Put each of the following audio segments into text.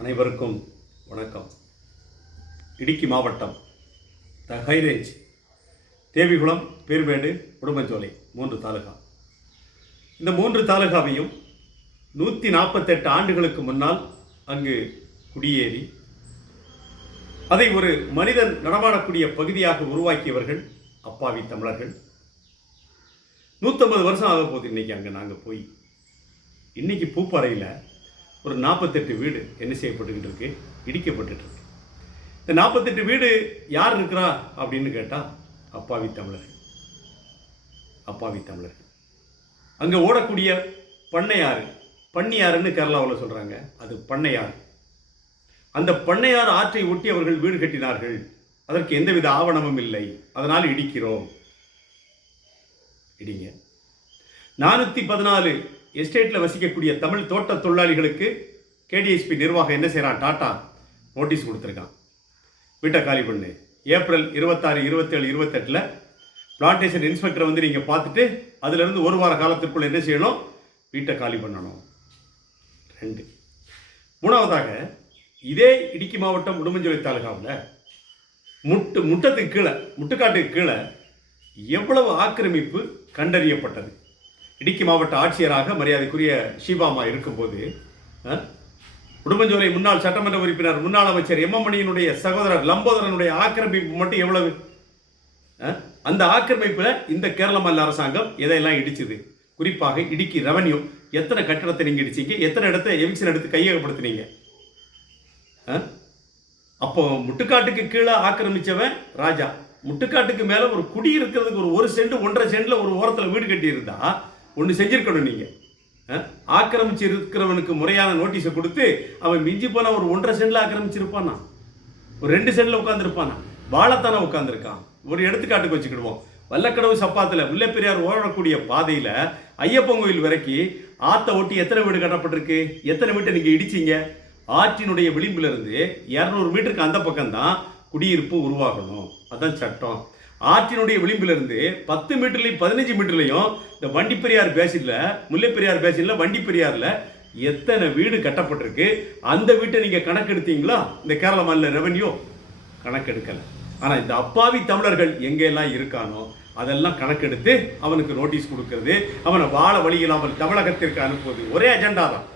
அனைவருக்கும் வணக்கம். இடுக்கி மாவட்டம் த ஹைரேஞ்ச், தேவிகுளம், பேர்மேடு, உடுமஞ்சோலை 3 தாலுகா. இந்த 3 தாலுகாவையும் 148 ஆண்டுகளுக்கு முன்னால் அங்கு குடியேறி அதை ஒரு மனிதன் நடமாடக்கூடிய பகுதியாக உருவாக்கியவர்கள் அப்பாவி தமிழர்கள். 150 வருஷம் ஆக போகுது இன்றைக்கி அங்கே நாங்கள் போய். இன்றைக்கி பூப்பாறையில் ஒரு 48 வீடு என்ன செய்யப்பட்டுக்கிட்டு இருக்கு, இடிக்கப்பட்டுருக்கு. இந்த 48 வீடு யார் இருக்கிறா அப்படின்னு கேட்டால் அப்பாவி தமிழர்கள். அப்பாவி தமிழர்கள். அங்கே ஓடக்கூடிய பண்ணையாறு, பன்னியாறுன்னு கேரளாவில் சொல்கிறாங்க, அது பண்ணையாறு. அந்த பண்ணையாறு ஆற்றை ஒட்டி அவர்கள் வீடு கட்டினார்கள். அதற்கு எந்தவித ஆவணமும் இல்லை, அதனால் இடிக்கிறோம். இடிங்க. 414 எஸ்டேட்டில் வசிக்கக்கூடிய தமிழ் தோட்ட தொழிலாளிகளுக்கு கேடிஎஸ்பி நிர்வாகம் என்ன செய்கிறான், டாட்டா நோட்டீஸ் கொடுத்துருக்கான், வீட்டை காலி பண்ணு. ஏப்ரல் 26, 27, 28 பிளான்டேஷன் இன்ஸ்பெக்டரை வந்து நீங்கள் பார்த்துட்டு அதுலேருந்து ஒரு வார காலத்திற்குள்ள என்ன செய்யணும், வீட்டை காலி பண்ணணும். 2. மூணாவதாக இதே இடுக்கி மாவட்டம் உடுமஞ்சோலை தாலுகாவில் முட்டத்துக்கு கீழே, முட்டுக்காட்டுக்கு கீழே எவ்வளவு ஆக்கிரமிப்பு கண்டறியப்பட்டது. இடுக்கி மாவட்ட ஆட்சியராக மரியாதைக்குரிய ஷீபாமா இருக்கும்போது உடுமஞ்சோலை முன்னாள் சட்டமன்ற உறுப்பினர், முன்னாள் அமைச்சர் எம் மணியினுடைய சகோதரர் லம்போதரனுடைய ஆக்கிரமிப்பு மட்டும் எவ்வளவு? அந்த ஆக்கிரமிப்பில் இந்த கேரள மாநில அரசாங்கம் எதையெல்லாம் இடிச்சுது? குறிப்பாக இடுக்கி ரெவன்யூ எத்தனை கட்டிடத்தை நீங்கள் இடிச்சிங்க, எத்தனை இடத்த எவிக்ஷன் எடுத்து கையகப்படுத்தினீங்க? அப்போ முட்டுக்காட்டுக்கு கீழே ஆக்கிரமிச்சவன் ராஜா, முட்டுக்காட்டுக்கு மேலே ஒரு குடி இருக்கிறதுக்கு ஒரு சென்ட் 1.5 சென்டில் ஒரு ஓரத்தில் வீடு கட்டி இருந்தா ஒன்று செஞ்சிருக்கணும். நீங்கள் ஆக்கிரமிச்சு இருக்கிறவனுக்கு முறையான நோட்டீஸை கொடுத்து அவன் மிஞ்சி போனால் ஒரு 1.5 சென்டில் ஆக்கிரமிச்சிருப்பானா, ஒரு 2 சென்டில் உட்காந்துருப்பானா, வாழத்தானே உட்காந்துருக்கான். ஒரு எடுத்துக்காட்டுக்கு வச்சுக்கிடுவோம். வல்லக்கடவு சப்பாத்தில் முல்லைப்பெரியார் ஓடக்கூடிய பாதையில் ஐயப்பன் கோயில் வரைக்கும் ஆற்றை ஒட்டி எத்தனை வீடு கட்டப்பட்டிருக்கு? எத்தனை வீட்டை நீங்கள் இடிச்சிங்க? ஆற்றினுடைய விளிம்பிலிருந்து 200 மீட்டருக்கு அந்த பக்கம்தான் குடியிருப்பு உருவாகணும், அதுதான் சட்டம். ஆற்றினுடைய விளிம்பிலிருந்து 10 மீட்டர்லையும் 15 மீட்டர்லையும் இந்த வண்டிப்பெரியார் பேசினில், முல்லைப்பெரியார் பேசினில், வண்டிப்பெரியாரில் எத்தனை வீடு கட்டப்பட்டிருக்கு? அந்த வீட்டை நீங்கள் கணக்கெடுத்தீங்களா? இந்த கேரள மாநில ரெவன்யூ கணக்கெடுக்கலை. ஆனால் இந்த அப்பாவி தமிழர்கள் எங்கெல்லாம் இருக்கானோ அதெல்லாம் கணக்கெடுத்து அவனுக்கு நோட்டீஸ் கொடுக்கறது, அவனை வாழ வழி இல்லாமல் தமிழகத்திற்கு அனுப்புவது. ஒரே அஜெண்டா தான்,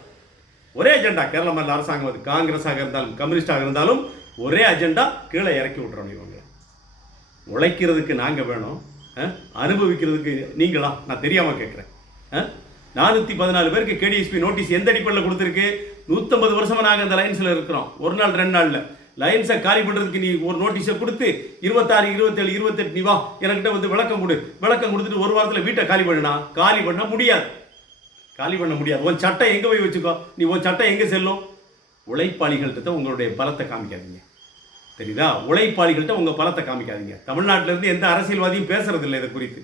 ஒரே அஜெண்டா. கேரள மாநில அரசாங்கம் அது காங்கிரஸாக இருந்தாலும் கம்யூனிஸ்டாக இருந்தாலும் ஒரே அஜெண்டா, கீழே இறக்கி விட்டுறோம். இவங்க உழைக்கிறதுக்கு நாங்கள் வேணும், அனுபவிக்கிறதுக்கு நீங்களா? நான் தெரியாமல் கேட்குறேன். 414 பேருக்கு கேடிஎஸ்பி நோட்டீஸ் எந்த அடிப்படையில் கொடுத்துருக்கு? 150 வருஷமாக நாங்கள் அந்த லைன்ஸில் இருக்கிறோம். ஒரு நாள் 2 நாளில் லைன்ஸை காலி பண்ணுறதுக்கு நீ ஒரு நோட்டீஸை கொடுத்து 26, 27, 28 நீ வா என்கிட்ட வந்து விளக்கம் கொடு. விளக்கம் கொடுத்துட்டு ஒரு வாரத்தில் வீட்டை காலி பண்ணுனா, காலி பண்ண முடியாது. காலி பண்ண முடியாது. உன் சட்டம் எங்கே போய் வச்சுக்கோ, நீ உன் சட்டம் எங்கே செல்லும்? உழைப்பாளிகள்கிட்ட உங்களுடைய பலத்தை காமிக்காதீங்க, தெரியுதா? உழைப்பாளிகள்கிட்ட உங்கள் பலத்தை காமிக்காதீங்க. தமிழ்நாட்டிலேருந்து எந்த அரசியல்வாதியும் பேசுறதில்லை இதை குறித்து.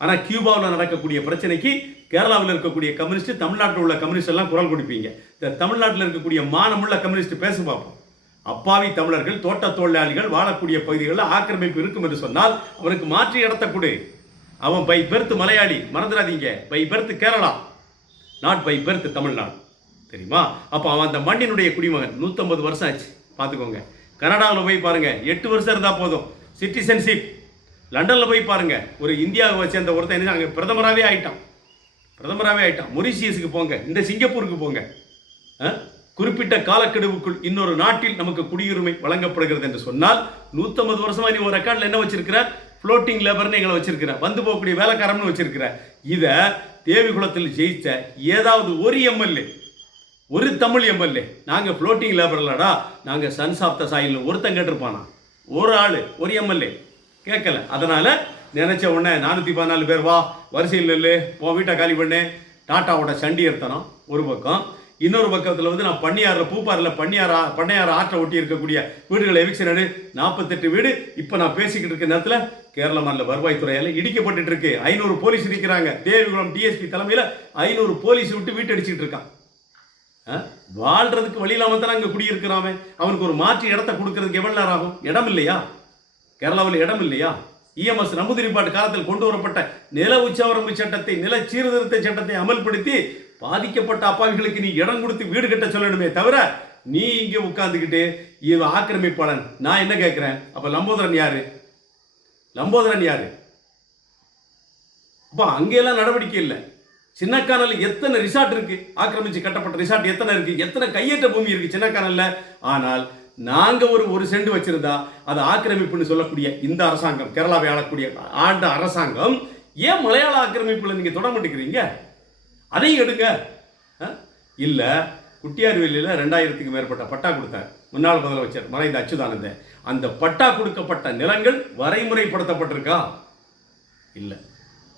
ஆனால் கியூபாவில் நடக்கக்கூடிய பிரச்சனைக்கு கேரளாவில் இருக்கக்கூடிய கம்யூனிஸ்ட், தமிழ்நாட்டில் உள்ள கம்யூனிஸ்ட் எல்லாம் குரல் கொடுப்பீங்க. இந்த தமிழ்நாட்டில் இருக்கக்கூடிய மானமுள்ள கம்யூனிஸ்ட் பேச பார்ப்போம். அப்பாவி தமிழர்கள், தோட்ட தொழிலாளிகள் வாழக்கூடிய பகுதிகளில் ஆக்கிரமிப்பு இருக்கும் என்று சொன்னால் அவனுக்கு மாற்றி இடத்த கொடு. அவன் பை பெர்த் மலையாளி, மறந்துடாதீங்க. By birth Kerala, not by birth Tamil Nadu, தெரியுமா? அப்போ அவன் அந்த மண்ணினுடைய குடிமகன். 150 வருஷம் ஆச்சு, பார்த்துக்கோங்க. கனடாவில் போய் பாருங்க, 8 வருஷம் இருந்தால் போதும் சிட்டிசன்ஷிப். லண்டனில் போய் பாருங்க, ஒரு இந்தியாவை சேர்ந்த ஒருத்தன் என்ன அங்கே பிரதமராகவே ஆயிட்டான். மொரிஷியஸுக்கு போங்க, இந்த சிங்கப்பூருக்கு போங்க. குறிப்பிட்ட காலக்கெடுவுக்குள் இன்னொரு நாட்டில் நமக்கு குடியுரிமை வழங்கப்படுகிறது என்று சொன்னால் 150 வருஷமா நீ ஒரு ரெக்கார்டில் என்ன வச்சிருக்கிற? ஃப்ளோட்டிங் லேபர்னு எங்களை வச்சிருக்கிற, வந்து போகக்கூடிய வேலைக்காரம்னு வச்சிருக்கிற. இதை தேவிகுளத்தில் ஜெயிச்ச ஏதாவது ஒரு எம்எல்ஏ, ஒரு தமிழ் எம்எல்ஏ, நாங்கள் ஃப்ளோட்டிங் லேபர்லடா, நாங்கள் சன்ஸ் ஆஃப் த சாயில் ஒருத்தன் கேட்டிருப்பானா? ஒரு ஆள், ஒரு எம்எல்ஏ கேட்கல. அதனால் நினச்ச உடனே 414 பேர் வா வரிசையில் இல்லை, உன் வீட்டை காலி பண்ணு. டாட்டாவோட சண்டி எடுத்தனம் ஒரு பக்கம். இன்னொரு பக்கத்தில் வந்து நான் பன்னியாரில், பூப்பாரில் பண்ணையாறு ஆற்றை ஒட்டி இருக்கக்கூடிய வீடுகளை எவிக்ஷன் 48 வீடு இப்போ நான் பேசிக்கிட்டு இருக்க நேரத்தில் கேரள மாநில வருவாய்த்துறையால் இடிக்கப்பட்டு இருக்கு. 500 போலீஸ் இருக்கிறாங்க. தேவிகுளம் டிஎஸ்பி தலைமையில் 500 போலீஸ் விட்டு வீட்டு அடிச்சுட்டு இருக்கான். வாழ்றதுக்கு வழி இல்லாமல் தான் அங்கே குடியிருக்கிறாமே. அவனுக்கு ஒரு மாற்று இடத்த கொடுக்கறதுக்கு எவ்வளோ நேரம் ஆகும்? இடம் இல்லையா? கேரளாவில் இடம் இல்லையா? இஎம்எஸ் நம்பூதிரிப்பாட்டு காலத்தில் கொண்டு வரப்பட்ட நில உச்சவரம்பு சட்டத்தை, நில சீர்திருத்த சட்டத்தை அமல்படுத்தி பாதிக்கப்பட்ட அப்பாவிகளுக்கு நீ இடம் கொடுத்து வீடு கட்ட சொல்லணுமே தவிர நீ இங்கே உட்காந்துக்கிட்டு இவன் ஆக்கிரமிப்பாளன். நான் என்ன கேட்குறேன், அப்போ லம்போதரன் யாரு? லம்போதரன் யாரு? அப்போ அங்கெல்லாம் நடவடிக்கை இல்லை. சின்னக்கானல் எத்தனை ரிசார்ட் இருக்கு, ஆக்கிரமிச்சு கட்டப்பட்ட ரிசார்ட் எத்தனை இருக்கு, எத்தனை கையேற்ற பூமி இருக்கு சின்னக்கானல்ல. ஆனால் நாங்க ஒரு செண்டு வச்சிருந்தா அது ஆக்கிரமிப்புன்னு சொல்லக்கூடிய இந்த அரசாங்கம், கேரளாவை ஆளக்கூடிய ஆண்ட அரசாங்கம், ஏன் மலையாள ஆக்கிரமிப்புல நீங்க தொட மாட்டேங்கிறீங்க? அதையும் எடுங்க. இல்ல குட்டியார்வேலியில் 2000க்கு மேற்பட்ட பட்டா கொடுத்தார் முன்னாள் முதலமைச்சர் மறைந்த அச்சுதானந்தன். அந்த பட்டா கொடுக்கப்பட்ட நிலங்கள் வரைமுறைப்படுத்தப்பட்டிருக்கா? இல்ல.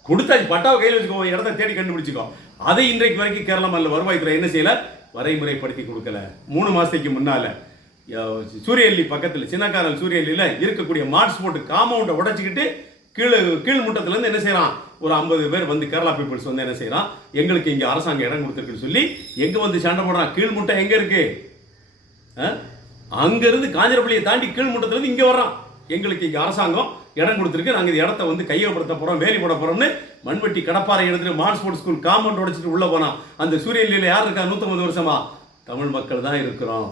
கொடுத்தா பட்டாவை கையில் வச்சுக்கோ, இடத்த தேடி கண்டுபிடிச்சிக்கோ. அதை இன்றைக்கு வரைக்கும் கேரள மாநில வருவாய்த்துறை என்ன செய்யல, வரைமுறைப்படுத்தி கொடுக்கல. 3 மாசத்துக்கு முன்னால சூரியல்லி பக்கத்தில் சின்னக்கானல் சூரியல்லியில் இருக்கக்கூடிய மார்ட்ஸ் போட்டு காம்பவுண்டை உடைச்சிக்கிட்டு கீழ் முட்டத்திலேருந்து என்ன செய்யறான், ஒரு 50 பேர் வந்து கேரளா பீப்புள்ஸ் வந்து என்ன செய்யறான், எங்களுக்கு இங்கே அரசாங்கம் இடம் கொடுத்துருக்குன்னு சொல்லி எங்க வந்து சண்டை போடுறான். கீழ் முட்டை எங்க இருக்கு? அங்கிருந்து காஞ்சிரப்பள்ளியை தாண்டி கீழ் முட்டத்திலேருந்து இங்கே வர்றான். எங்களுக்கு இங்கே அரசாங்கம் இடம் கொடுத்துருக்கு, நாங்கள் இந்த இடத்த வந்து கையப்படுத்த போகிறோம், வேலி போட போகிறோம்னு மண்வெட்டி கடப்பாறை எடுத்துட்டு மார்ஸ்போர்ட் ஸ்கூல் காம்பவுண்ட் உடைச்சிட்டு உள்ளே போனான். அந்த சூரியநிலையில் யார் இருக்கா? 150 வருஷமா தமிழ் மக்கள் தான் இருக்கிறோம்.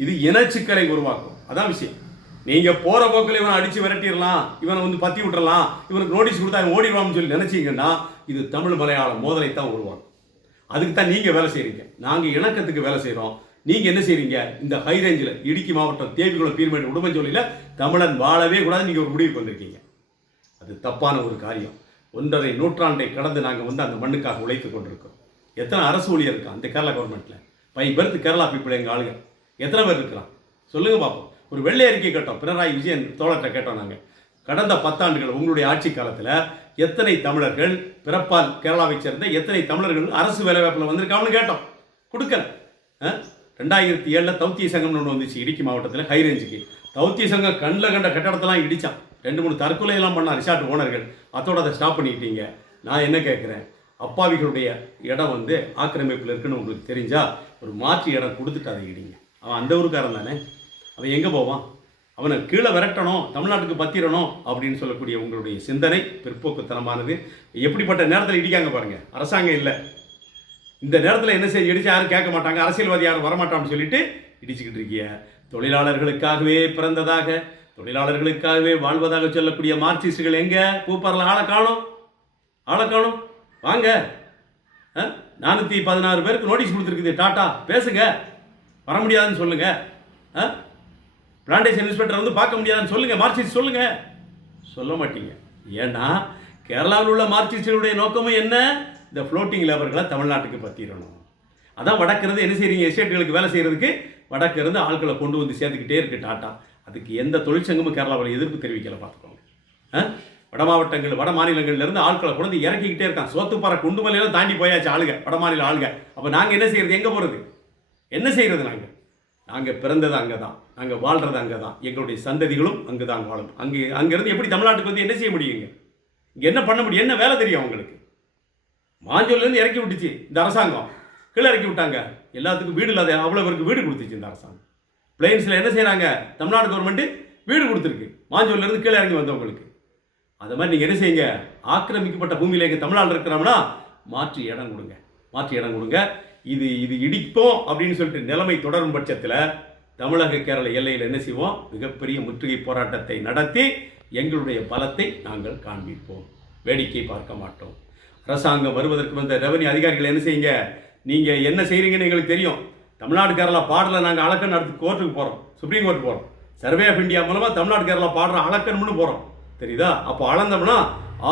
இது இனச்சிக்கலை உருவாக்கும். அதான் விஷயம். நீங்கள் போகிற போக்கில் இவனை அடித்து விரட்டிடலாம், இவனை வந்து பற்றி விட்டுறலாம், இவனுக்கு நோட்டீஸ் கொடுத்தா இவன் ஓடிடுவான்னு சொல்லி நினச்சிங்கன்னா இது தமிழ் மலையாளம் மோதலை தான் உருவாக்கும். அதுக்கு தான் நீங்கள் வேலை செய்கிறீங்க, நாங்கள் இணக்கத்துக்கு வேலை செய்கிறோம். நீங்கள் என்ன செய்கிறீங்க, இந்த ஹை ரேஞ்சில் இடுக்கி மாவட்டம் தேவிகுளம் பீர்மேடு உடுமஞ்சோலியில் தமிழன் வாழவே கூடாது நீங்கள் ஒரு முடிவுக்கு வந்திருக்கீங்க. அது தப்பான ஒரு காரியம். 1.5 நூற்றாண்டை கடந்து நாங்கள் வந்து அந்த மண்ணுக்காக உழைத்து கொண்டிருக்கோம். எத்தனை அரசு ஊழியர் இருக்கா அந்த கேரளா கவர்மெண்ட்டில்? 5 பேருக்கு கேரளா பீப்புள் எங்கள் ஆளுங்க எத்தனை பேர் இருக்கிறான் சொல்லுங்கள் பார்ப்போம். ஒரு வெள்ளை அறிக்கை கேட்டோம், பினராயி விஜயன் தோழர்கிட்ட கேட்டோம் நாங்கள், கடந்த 10 ஆண்டுகள் உங்களுடைய ஆட்சி காலத்தில் எத்தனை தமிழர்கள் பிறப்பால் கேரளாவை சேர்ந்த எத்தனை தமிழர்கள் அரசு வேலைவாய்ப்பில் வந்திருக்காங்கன்னு கேட்டோம். கொடுக்கல. 2007 தௌத்திய சங்கம்னு ஒன்று வந்துச்சு இடுக்கி மாவட்டத்தில் ஹை ரேஞ்சுக்கு. தௌத்திய சங்கம் கண்ணில் கண்ட கட்டடத்தெல்லாம் இடித்தான், 2-3 தற்கொலையெல்லாம் பண்ணால் ரிசார்ட் ஓனர்கள். அதோட அதை ஸ்டாப் பண்ணிக்கிட்டீங்க. நான் என்ன கேட்குறேன், அப்பாவிகளுடைய இடம் வந்து ஆக்கிரமிப்பில் இருக்குன்னு உங்களுக்கு தெரிஞ்சால் ஒரு மாற்று இடம் கொடுத்துட்டு அதை இடிங்க. அவன் அந்த ஊருக்காரன் தானே, அவன் எங்கே போவான்? அவனை கீழே விரட்டணும், தமிழ்நாட்டுக்கு பத்திரணும் அப்படின்னு சொல்லக்கூடிய உங்களுடைய சிந்தனை பிற்போக்குத்தனமானது. எப்படிப்பட்ட நேரத்தில் இடிக்காங்க பாருங்கள். அரசாங்கம் இல்லை, இந்த நேரத்தில் என்ன செய்ய இடிச்சு யாரும் கேட்க மாட்டாங்க, அரசியல்வாதி யாரும் வரமாட்டான்னு சொல்லிட்டு இடிச்சுக்கிட்டு இருக்கிய. தொழிலாளர்களுக்காகவே பிறந்ததாக, தொழிலாளர்களுக்காகவே வாழ்வதாக சொல்லக்கூடிய மார்க்சிஸ்டுகள் எங்கே? பூப்பாரில் ஆளை காணும். வாங்க, 416 பேருக்கு நோட்டீஸ் கொடுத்துருக்குது டாட்டா, பேசுங்க. வர முடியாதுன்னு சொல்லுங்க. பிளான்டேஷன் இன்ஸ்பெக்டர் வந்து பார்க்க முடியாதுன்னு சொல்லுங்க. மார்க்சிஸ்ட் சொல்லுங்க. சொல்ல மாட்டீங்க. ஏன்னா கேரளாவில் உள்ள மார்க்சிஸ்டுடைய நோக்கமும் என்ன? இந்த ஃப்ளோட்டிங் லேபர்களை தமிழ்நாட்டுக்கு பற்றிடணும். அதான் வடக்கிருந்து என்ன செய்றீங்க, எஸ்டேட்டுகளுக்கு வேலை செய்கிறதுக்கு வடக்கிருந்து ஆட்களை கொண்டு வந்து சேர்த்துக்கிட்டே இருக்கு டாட்டா. அதுக்கு எந்த தொழிற்சங்கமும் கேரளாவில் எதிர்ப்பு தெரிவிக்கலை. பார்த்துக்கோங்க. வட மாவட்டங்கள் வட மாநிலங்கள்லேருந்து ஆட்களை கொண்டு இறக்கிக்கிட்டே இருக்கான். சோத்துப்பாறை குண்டுமலையெல்லாம் தாண்டி போயாச்சு ஆளுங்க, வட மாநில ஆளுங்க. அப்போ நாங்கள் என்ன செய்கிறது, எங்கே போகிறது, என்ன செய்கிறது? நாங்கள் பிறந்தது அங்கே தான், நாங்கள் வாழ்கிறது அங்கே தான், எங்களுடைய சந்ததிகளும் அங்கே தான் வாழும். அங்கேருந்து எப்படி தமிழ்நாட்டுக்கு வந்து என்ன செய்ய முடியுங்க? இங்கே என்ன பண்ண முடியும்? என்ன வேலை தெரியும் அவங்களுக்கு? மாஞ்சோல்லேருந்து இறக்கி விட்டுச்சு இந்த அரசாங்கம், கீழே இறக்கி விட்டாங்க. எல்லாத்துக்கும் வீடு இல்லாத அவ்வளோ பேருக்கு வீடு கொடுத்துச்சு இந்த அரசாங்கம். பிளெயின்ஸில் என்ன செய்கிறாங்க, தமிழ்நாடு கவர்மெண்ட்டு வீடு கொடுத்துருக்கு மாஞ்சோல்லேருந்து கீழே இறங்கி வந்தவங்களுக்கு. அது மாதிரி நீங்கள் என்ன செய்யுங்க, ஆக்கிரமிக்கப்பட்ட பூமியில் எங்கள் தமிழ்நாடு இருக்கிறோம்னா மாற்றி இடம் கொடுங்க. இது இடிப்போம் அப்படின்னு சொல்லிட்டு நிலைமை தொடரும் பட்சத்தில் தமிழக கேரள எல்லையில் என்ன செய்வோம், மிகப்பெரிய முற்றுகை போராட்டத்தை நடத்தி எங்களுடைய பலத்தை நாங்கள் காண்பிப்போம். வேடிக்கை பார்க்க மாட்டோம். அரசாங்கம் வருவதற்கு வந்த ரெவன்யூ அதிகாரிகள் என்ன செய்யுங்க, நீங்கள் என்ன செய்கிறீங்கன்னு எங்களுக்கு தெரியும். தமிழ்நாடு கேரளா பாடலை நாங்கள் அளக்கன் அடுத்து கோர்ட்டுக்கு போகிறோம், சுப்ரீம் கோர்ட் போகிறோம். சர்வே ஆஃப் இந்தியா மூலமாக தமிழ்நாடு கேரளா பாடுற அளக்கணும்னு போகிறோம், தெரியுதா? அப்போ அளந்தோம்னா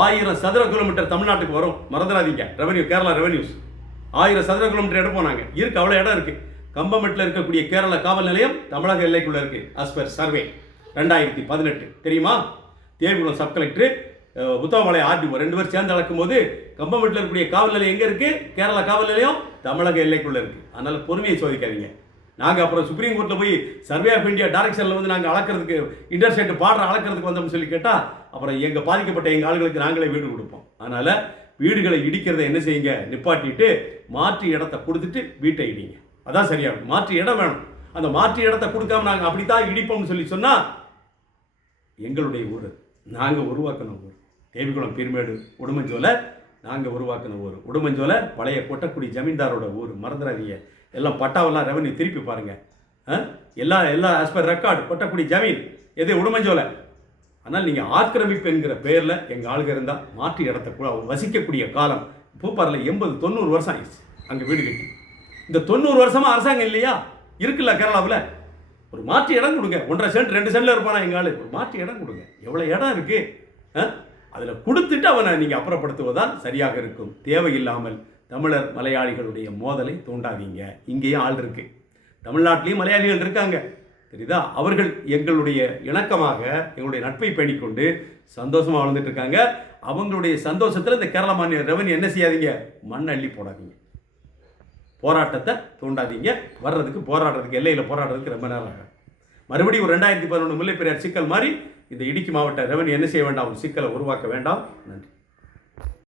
1000 சதுர கிலோமீட்டர் தமிழ்நாட்டுக்கு வரும். மறந்துடாதீங்க, ரெவன்யூ கேரளா ரெவன்யூஸ் 1000 சதுர கிலோமீட்டர் எடுப்போம் நாங்கள். இருக்கு, அவ்வளோ இடம் இருக்குது. கம்பமெட்டில் இருக்கக்கூடிய கேரள காவல் நிலையம் தமிழக எல்லைக்குள்ளே இருக்குது. ஆஸ் பர் சர்வே 2018 தெரியுமா? தேவிகுளம் சப் கலெக்டர், புத்தகமலை ஆர்டிஓ 2 பேர் சேர்ந்து அளக்கும் போது கம்பமெட்டில் இருக்கக்கூடிய காவல் நிலையம் எங்கே இருக்குது? கேரளா காவல் நிலையம் தமிழக எல்லைக்குள்ளே இருக்குது. அதனால் பொறுமையை சோதிக்காதீங்க. நாங்கள் அப்புறம் சுப்ரீம் கோர்ட்டில் போய் சர்வே ஆஃப் இந்தியா டைரக்ஷனில் வந்து நாங்கள் அளக்கிறதுக்கு இன்டர்ஸ்டேட் பாடுற அளக்கிறதுக்கு வந்தோம்னு சொல்லி கேட்டால் அப்புறம் எங்கள் பாதிக்கப்பட்ட எங்கள் ஆளுகளுக்கு நாங்களே வீடு கொடுப்போம். அதனால் வீடுகளை இடிக்கிறத என்ன செய்யுங்க, நிப்பாட்டிட்டு மாற்று இடத்த கொடுத்துட்டு வீட்டை இடிங்க. அதான் சரியாகும். மாற்று இடம் வேணும். அந்த மாற்று இடத்த கொடுக்காம நாங்கள் அப்படித்தான் இடிப்போம்னு சொல்லி சொன்னால் எங்களுடைய ஊர், நாங்கள் உருவாக்கணும் ஊர் தேவிகுளம் பீர்மேடு உடுமஞ்சோலை நாங்கள் உருவாக்கின ஊர். உடுமஞ்சோலை பழைய கொட்டக்குடி ஜமீன்தாரோட ஊர், மறந்துடாதீங்க. எல்லாம் பட்டாவெல்லாம் ரெவன்யூ திருப்பி பாருங்கள். எல்லாம் ஆஸ் பர் ரெக்கார்டு கொட்டக்குடி ஜமீன் எது உடுமஞ்சோலை. ஆனால் நீங்கள் ஆக்கிரமிப்பு என்கிற பெயரில் எங்கள் ஆளுக இருந்தால் மாற்றி இடத்த கூட வசிக்கக்கூடிய காலம் பூப்பாரில் 80-90 வருஷம் ஆயிடுச்சு அங்கே வீடு கட்டி. இந்த 90 வருஷமாக அரசாங்கம் இல்லையா? இருக்குல்ல கேரளாவில். ஒரு மாற்றி இடம் கொடுங்க. 1.5 சென்ட் 2 சென்டில் இருப்பானா எங்கள் ஆளு. ஒரு மாற்றி இடம் கொடுங்க. எவ்வளோ இடம் இருக்குது, அதில் கொடுத்துட்டு அவனை நீங்கள் அப்புறப்படுத்துவதால் சரியாக இருக்கும். தேவையில்லாமல் தமிழர் மலையாளிகளுடைய மோதலை தூண்டாதீங்க. இங்கேயும் ஆள் இருக்குது, தமிழ்நாட்டிலையும் மலையாளிகள் இருக்காங்க, தெரியுதா? அவர்கள் எங்களுடைய இணக்கமாக எங்களுடைய நட்பை பேணிக்கொண்டு சந்தோஷமாக வாழ்ந்துட்டு இருக்காங்க. அவங்களுடைய சந்தோஷத்தில் இந்த கேரள மாநில ரெவன்யூ என்ன செய்யாதீங்க, மண் அள்ளி போடாதீங்க, போராட்டத்தை தூண்டாதீங்க. வர்றதுக்கு போராடுறதுக்கு எல்லையில் போராடுறதுக்கு ரொம்ப நேரம் ஆகும். மறுபடியும் 2011 முல்லைப்பெரியார் சிக்கல் மாதிரி இந்த ഇടുക്കി மாவட்ட ரெவன்யூ என்ன செய்ய வேண்டாம், ஒரு சிக்கலை உருவாக்க வேண்டாம். நன்றி.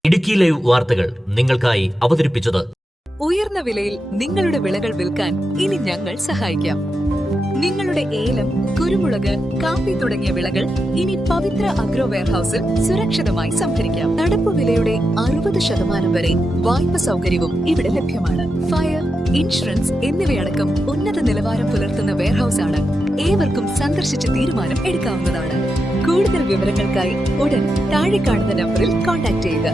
ഇടുക്കി ലൈവ് വാർത്തകൾ നിങ്ങൾക്കായി അവതരിപ്പിച്ചത് ഉയർന്ന വിലയിൽ നിങ്ങളുടെ വിളകൾ വിൽക്കാൻ ഇനി ഞങ്ങൾ സഹായിക്കാം. നിങ്ങളുടെ ഏലം, കുരുമുളക്, കാപ്പി തുടങ്ങിയ വിളകൾ ഇനി പവിത്ര അഗ്രോ വെയർഹൌസിൽ സുരക്ഷിതമായി സംഭരിക്കാം. നടപ്പ് വിലയുടെ 60% വരെ വായ്പ സൗകര്യവും ഇവിടെ ലഭ്യമാണ്. ഫയർ, ഇൻഷുറൻസ് എന്നിവയടക്കം ഉന്നത നിലവാരം പുലർത്തുന്ന വെയർഹൌസ് ആണ്. ഏവർക്കും സന്ദർശിച്ച് തീരുമാനം എടുക്കാവുന്നതാണ്. കൂടുതൽ വിവരങ്ങൾക്കായി ഉടൻ താഴെ കാണുന്ന നമ്പറിൽ കോൺടാക്ട് ചെയ്യുക.